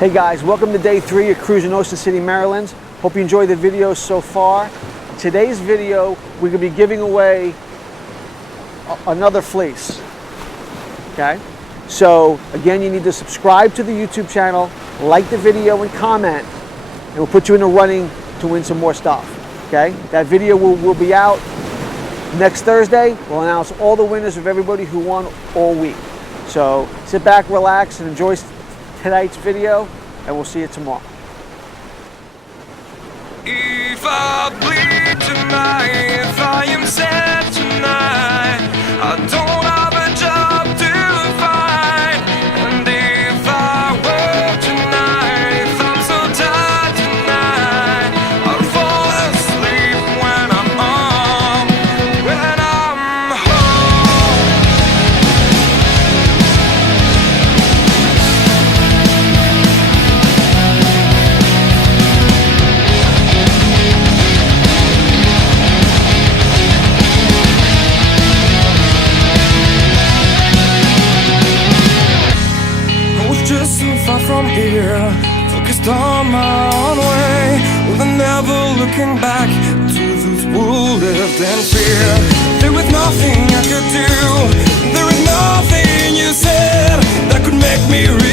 Hey guys, welcome to day 3 of Cruisin Ocean City, Maryland. Hope you enjoyed the video so far. Today's video, we're gonna be giving away another fleece, okay? So again, you need to subscribe to the YouTube channel, like the video and comment, and we'll put you in the running to win some more stuff, okay? That video will be out next Thursday. We'll announce all the winners of everybody who won all week. So sit back, relax, and enjoy tonight's video, and we'll see you tomorrow. If I bleed tonight, if I am sad tonight, I don't have a job to find. And if I work tonight, if I'm so tired tonight, I'll fall asleep when I'm home. Just so far from here, focused on my own way, with never looking back to those who lived in fear. There was nothing I could do, there was nothing you said that could make me real.